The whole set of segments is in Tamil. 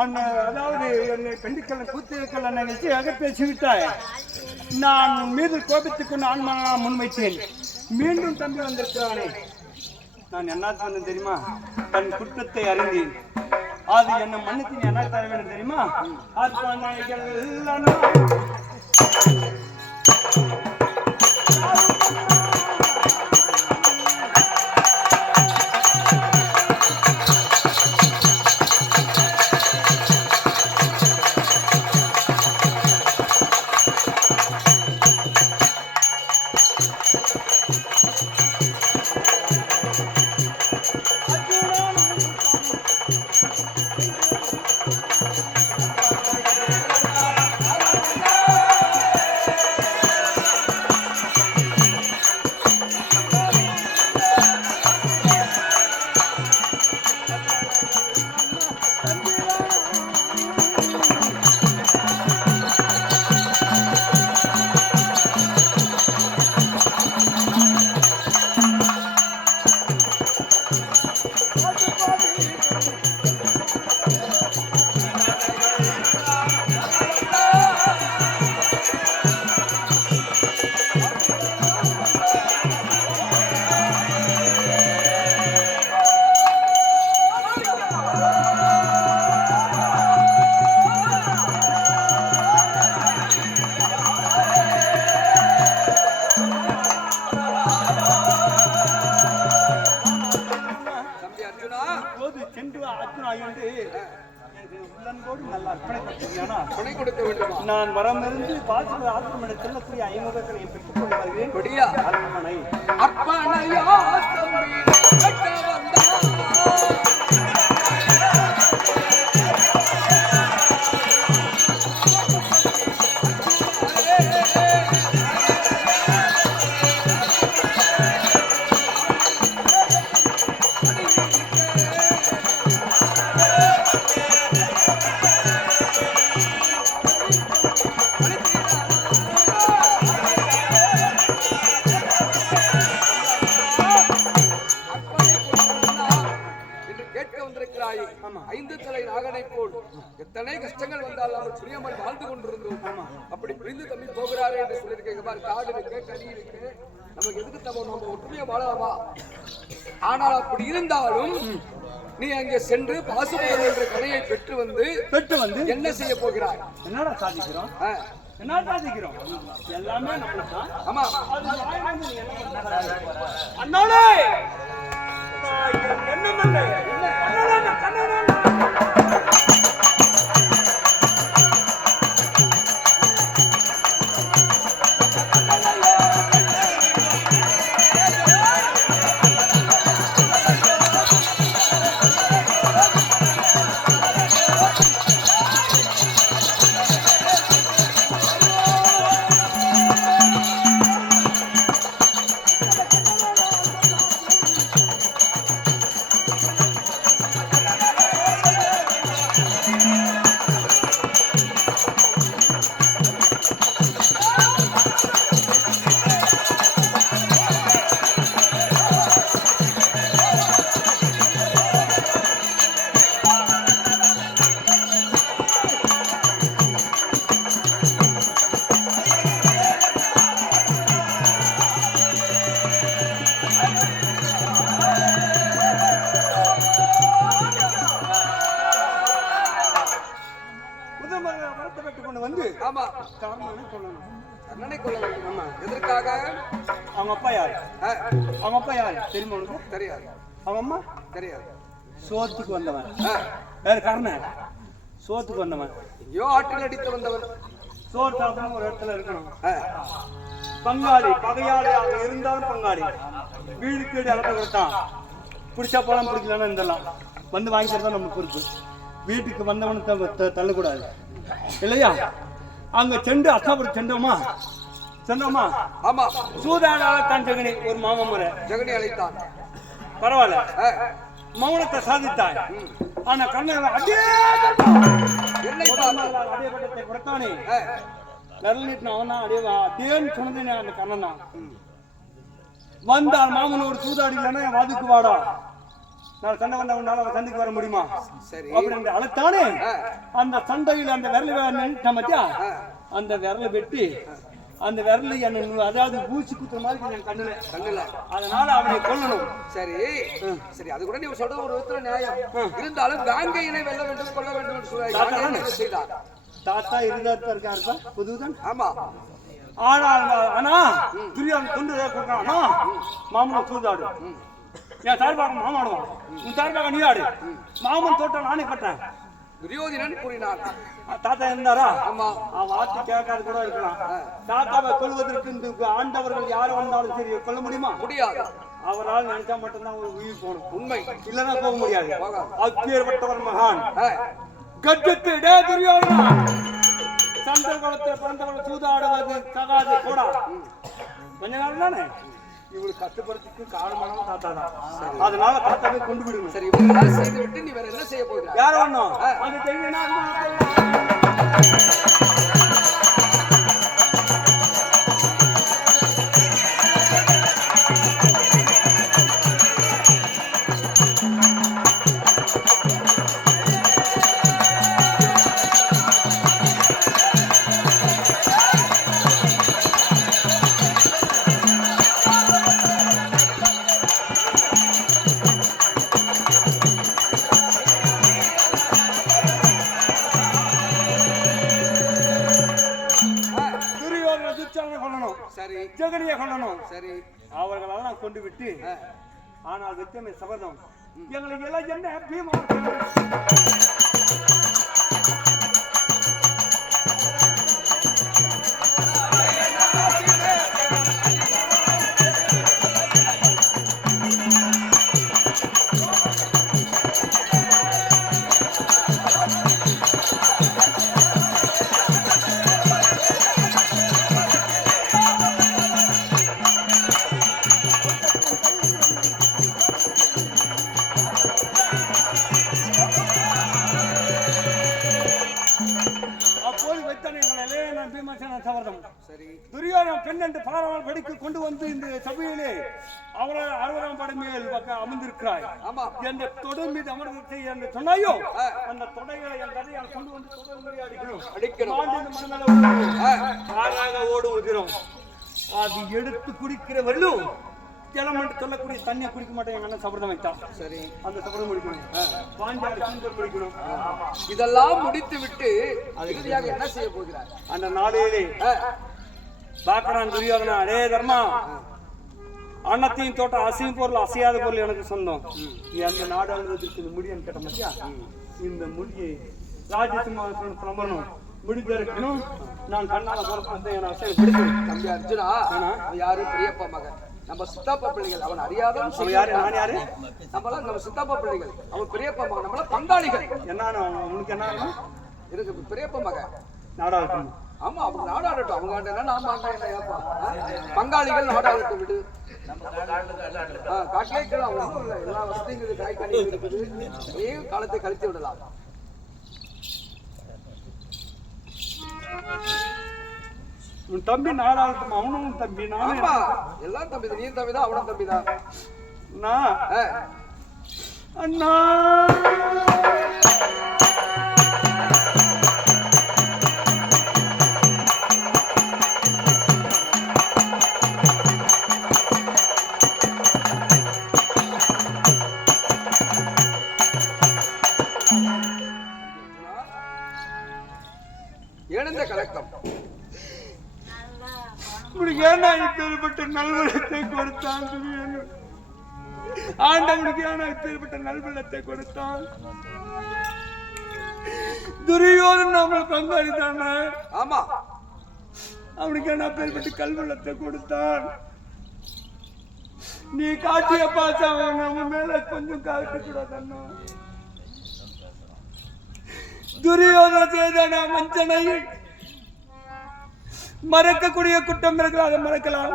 அதாவது என்னை பெண்டுக்கள் கூத்துக்கள் நிகழ்ச்சியாக பேசிவிட்டாய். நான் மீது கோபித்துக்கு நான் முன்வைத்தேன். மீண்டும் தம்பி வந்திருக்கிறானே, நான் என்ன சொன்னேன் தெரியுமா? தன் குற்றத்தை அறிந்தேன். அது என்ன மன்னித்து நீ என்ன தர வேண்டும் தெரியுமா? நான் வரமிருந்து பாசிப ஆசிரமத்தில் கூடிய ஐமுகங்களை பெற்றுக் கொண்டு வருகிறேன். அரண்மனை அப்பனையா ஐந்து தலை நாகனை போல் எத்தனை கஷ்டங்கள் வந்தாலும் அவர் புரியாமல் வாழ்ந்து கொண்டிருந்தோம். அப்படி புரிந்து தம்பி போகிறாரு என்று சொல்லியிருக்கேன். காடு இருக்கு, கனி இருக்கு, நமக்கு எதுக்கு நம்ம ஒற்றுமையா வாழலாமா? ஆனால் அப்படி இருந்தாலும் நீ அங்கே சென்று பாசுபதம் என்ற கனையை பெற்று வந்து என்ன செய்ய போகிறாய்? என்னடா சாதிக்கிறோம்? என்ன சாதிக்கிறோம்? எல்லாமே நம்மளுதான். ஆமா, அண்ணாலே என்ன எதற்காக? அவங்க அப்பா யாரு? அவங்க அப்பா யாரு தெரியுமா உனக்கு? தெரியாது. அவங்க அம்மா தெரியாது. சோத்துக்கு வந்தவன் வேற காரணம். சோத்துக்கு வந்தவன் ஐயோ ஆற்றில் அடித்து வந்தவன். சோறு சாப்பிடணும், ஒரு இடத்துல இருக்கணும். பங்காளி பகையாளியாக இருந்தாலும் பங்காளி வீடு தேடி அளக்க கொடுத்தான். பிடிச்சா போலாம், பிடிக்கலன்னா இருந்தலாம். வந்து வாங்கிக்கிறதா நம்ம பொறுப்பு. வீட்டுக்கு வந்தவனுக்கு தள்ளக்கூடாது இல்லையா? அங்க சென்று அஸ்தாபுரம் சென்றோமா? ஆமா. சூதாடாத்தான் ஜெகனி ஒரு மாமா முறை ஜெகனி அழைத்தான். பரவாயில்ல, மௌனத்தை சாதித்தாய். ஆனா கண்ணன் அடியப்பட்டத்தை கொடுத்தானே விரல் நீட்டின அவனா அதேன்னு சொன்னதே அந்த கண்ணன் தான். வந்தால் மாமன் ஒரு சூதாடி இல்லைன்னா வாதுக்கு வாடா, நான் சண்டை வந்தா உன்னால அவன் சண்டைக்கு வர முடியுமா? சரி அப்படின்னு அழைத்தானே அந்த சண்டையில் அந்த விரல் மத்தியா அந்த விரலை வெட்டி அந்த விரல் என்ன அதாவது ஊசி குத்துற மாதிரி என் கண்ணுல அதனால அவனை கொல்லணும். சரி சரி அது கூட நீ சொல்ற ஒரு விதத்துல நியாயம் இருந்தாலும் காங்கையினை வெல்ல வேண்டும் கொல்ல வேண்டும் என்று சொல்றாங்க. தாத்தா இருந்தா இருக்காருப்பா புதுதான். ஆமா ஆனா துரியோதனன் தொண்டு கொடுக்கறானா மாமன் சூதாடு என் சார்பாக மாமாடுவான் உன் சார்பாக நீ ஆடு மாமன் தோட்டம் நானே கட்டேன் துரியோதனன் கூறினான். தாத்தா இருந்தாரா? ஆமா அவன் வார்த்தை கேட்காது கூட இருக்கலாம். தாத்தாவை கொள்வதற்கு இந்த ஆண்டவர்கள் யாரும் வந்தாலும் சரி கொல்ல முடியுமா? முடியாது. அவரால் நினைச்சா மட்டும்தான் ஒரு உயிர் போகணும். உண்மை இல்லைன்னா போக முடியாது. அப்பேற்பட்டவர் மகான் கஜத்து துரியோதனா சந்தர் குலத்தில் பிறந்தவர்கள் சூதாடுவது தகாது கூட கொஞ்ச நாள் தானே இவளுக்கு கட்டுப்படுறதுக்கு காரணமான தாத்தா தான். அதனால தாத்தாவை கொண்டு விடுங்க. சரி இவங்க செய்து விட்டு நீ வேற என்ன செய்ய போகிறாய்? யார் வேணும் அது தெரியுமா? ஜெகனியை கொள்ளணும். சரி அவர்களெல்லாம் கொண்டு விட்டு ஆனால் வெச்சமே சபதம் எங்களுக்கு எல்லாம் என்ன பீமா துரியோதனன் பெண் என்று பாராமல் படிக்க கொண்டு வந்து இந்த சபையிலே அவரை 60ஆம் படை மேல் அமர்ந்திருக்கிறாய் என்ற தொடர் மீது அமர்ந்து என்று சொன்னாயோ அந்த தொடைகளை என் கதையால் கொண்டு வந்து தொடர் முறை அடிக்கணும். ஓடும் உதிரும் அது எடுத்து குடிக்கிற வரலும் ஜலம் என்று சொல்லக்கூடிய தண்ணியை குடிக்க மாட்டேன். எங்க அண்ணன் சபதம் வைத்தான். சரி அந்த சபதம் முடிக்கணும். பாஞ்சாலி சுந்தர் முடிக்கணும். இதெல்லாம் முடித்து விட்டு இறுதியாக என்ன செய்ய போகிறார்? அந்த நாளையிலே பாக்கறான் துரியோதனா, அடே தர்மா அன்னத்தையும் தோட்டம் அசையும் பொருள் அசையாத பொருள் எனக்கு சொந்தம். அந்த நாடு அழுவதற்கு இந்த முடியன்னு கேட்ட மாதிரியா இந்த முடியை ராஜசிம்மாசனம் பிரம்பணும் முடிஞ்சிருக்கணும். நான் கண்ணால பிடிக்கும். தம்பி அர்ஜுனா யாரு பெரியப்பா மகன் நம்ம சித்தாப்பா பிள்ளைகள். அவன் அறியாத யாரு நான் யாரு நம்மளாம் நம்ம சித்தாப்பா பிள்ளைகள். அவன் பெரியப்பா மகன் நம்மள பங்காளிகள். என்ன உனக்கு என்ன இருக்கு பெரியப்பா மகன் நாடாளட்டும். ஆமா அவங்க நாடாடட்டும். அவங்க நாம பங்காளிகள் நாடாடட்டும் விடு. காட்டிலே அவங்க எல்லா வசதியும் காய்கறி இருக்குது. காலத்தை கழித்து விடலாம். உன் தம்பி நாடாளட்டும். அவனும் தம்பி நானும் எல்லாம் தம்பி தான். நீ தம்பி தான் அவனும் தம்பி தான். அண்ணா எழுந்த கலக்கம் ஏன்னா இப்பேற்பட்ட நல்வளத்தை கொடுத்தான் ஆண்டவனுக்கு ஏன்னா இப்பேற்பட்ட நல்வளத்தை கொடுத்தான். துரியோதனன் நம்மள பங்காளி தானே. ஆமா அவனுக்கு என்ன பேர்பட்டு கல்வளத்தை கொடுத்தான். நீ காட்டிய பார்த்தா நம்ம மேல கொஞ்சம் காட்ட கூடாது. துரியோதன செய்த மஞ்சனை மறக்கக்கூடிய குற்றம் இருக்கலாம். அதை மறக்கலாம்.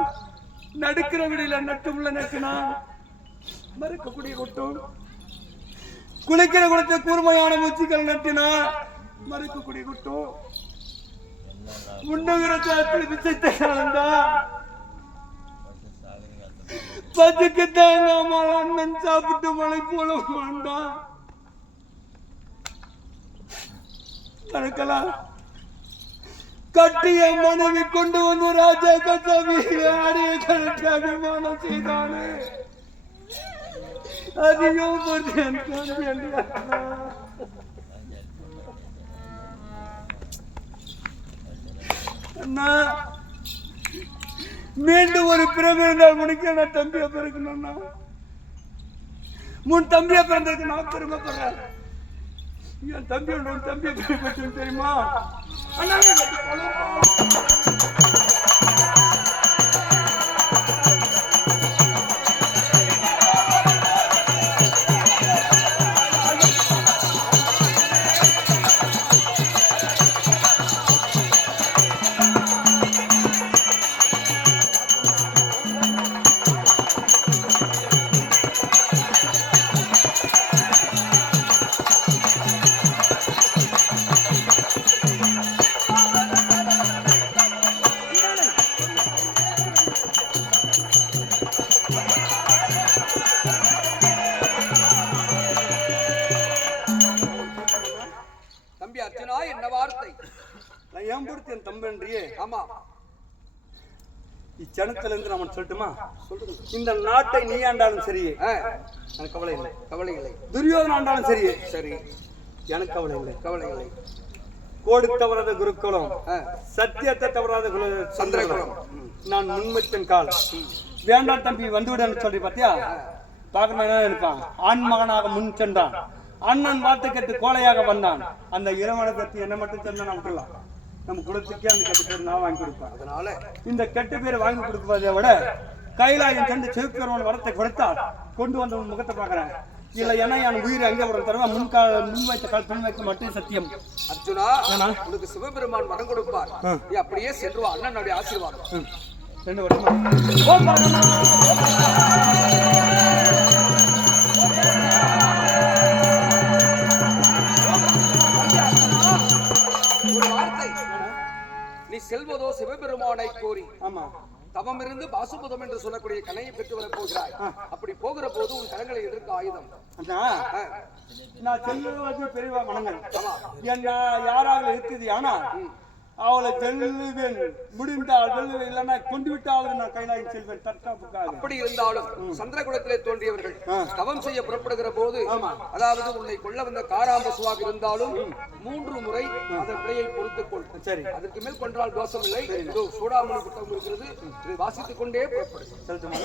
நடுக்கிற விடியில நட்டுமுள்ள நக்கினா மறக்கக்கூடிய குற்றம். குளிக்கிற குளத்தை கூர்மையான மூச்சுக்கள் நட்டினா மறக்கக்கூடிய குற்றம். முன்னுகிற சாத்தில் விசத்தை கலந்தா பதுக்கு தேங்காமல் அண்ணன் சாப்பிட்டு மலை போல மாண்டான். கணக்கலாம் கட்டிய மனைவி கொண்டு வந்து ராஜா கசாமி ஆடிய கணக்கு அபிமானம் செய்தானே. அதிகம் அண்ணா மீண்டும் ஒரு பிறகு இருந்தால் முடிக்க நான் தம்பியா பிறக்கணும்னா முன் தம்பியா பிறந்ததுக்கு நான் பெருமைப்படுறேன். என் தம்பி தம்பியை பெருமைப்பட்டு தெரியுமா? அண்ணா என் தம்பன்றியே. ஆமா, இச்சனத்துல இருந்து நம்ம சொல்லட்டுமா? இந்த நாட்டை நீ ஆண்டாலும் சரி எனக்கு கவலை இல்லை. கவலை இல்லை. துரியோதன ஆண்டாலும் சரி சரி எனக்கு கவலை இல்லை. கவலை இல்லை. கோடு தவறாத குருக்குலம், சத்தியத்தை தவறாத சந்திரகுலம். நான் முன்மத்தின் கால் வேண்டாம் தம்பி வந்துவிடன்னு சொல்லி பார்த்தியா? பார்க்கணும் என்ன இருப்பான்? ஆண் மகனாக முன் சென்றான். அண்ணன் வார்த்தை கேட்டு கோலையாக வந்தான். அந்த இரவனை பற்றி என்ன மட்டும் சொன்னா நான் விட்டுலாம். நம்ம குலத்துக்கே அந்த கெட்ட பேர் நான் வாங்கி கொடுப்பேன். அதனால இந்த கெட்ட பேரை வாங்கி கொடுப்பதை விட கைலாயம் சென்று சிவபெருமான் வரத்தை கொடுத்தால் கொண்டு வந்த முகத்தை பார்க்கிறேன். இல்ல ஏன்னா என் உயிர் அங்கே ஒரு தடவை முன் வைத்த கால் பின் வைக்க மட்டும் சத்தியம். அர்ஜுனா, உனக்கு சிவபெருமான் வரம் கொடுப்பார். நீ அப்படியே செல்வா. அண்ணனுடைய ஆசீர்வாதம் 2 வருஷமா. நீ செல்வதோ சிவபெருமானை கோரி. ஆமா, தவம் இருந்து பாசுபதம் என்று சொல்லக்கூடிய கலையை பெற்று வரப் போகிறாய். அப்படி போகிற போது உன் கரங்களை எதிர்க்க ஆயுதம். நான் செல்வது பெரிய மனங்கள் என்ன யாராக இருக்குது. ஆனா அவளை வெல்லுவேன், முடிந்தால் வெல்லுவேன், இல்லைன்னா கொண்டு விட்டாலும் நான் கைலாயம் செல்வேன் தற்காப்புக்காக. அப்படி இருந்தாலும் சந்திரகுலத்திலே தோன்றியவர்கள் தவம் செய்ய புறப்படுகிற போது, அதாவது உன்னை கொள்ள வந்த காராம்பசுவாக இருந்தாலும் 3 முறை அதன் பிழையை பொறுத்துக் கொள். சரி, அதற்கு மேல் கொன்றால் தோஷம் இல்லை. சூடாமணி புத்தகம் இருக்கிறது, இதை வாசித்துக் கொண்டே புறப்படும். செலுத்துமா?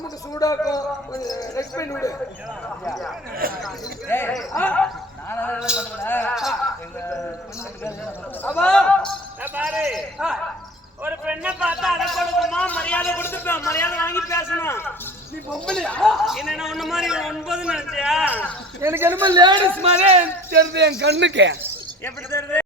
உடம்புக்கு சூடாக்கும் ரெஸ்ட் பண்ணி விடு. பாரு ஒரு பெண்ணை பார்த்தா அதை கொடுக்குமா மரியாதை கொடுத்து மரியாதை வாங்கி பேசணும். நீ பொம்பளையா? என்ன ஒண்ணு மாதிரி 9 நினைச்சியா? எனக்கு என்னமோ லேடிஸ் மாதிரியே தெரியுது என் கண்ணுக்கு. எப்படி தெரியுது?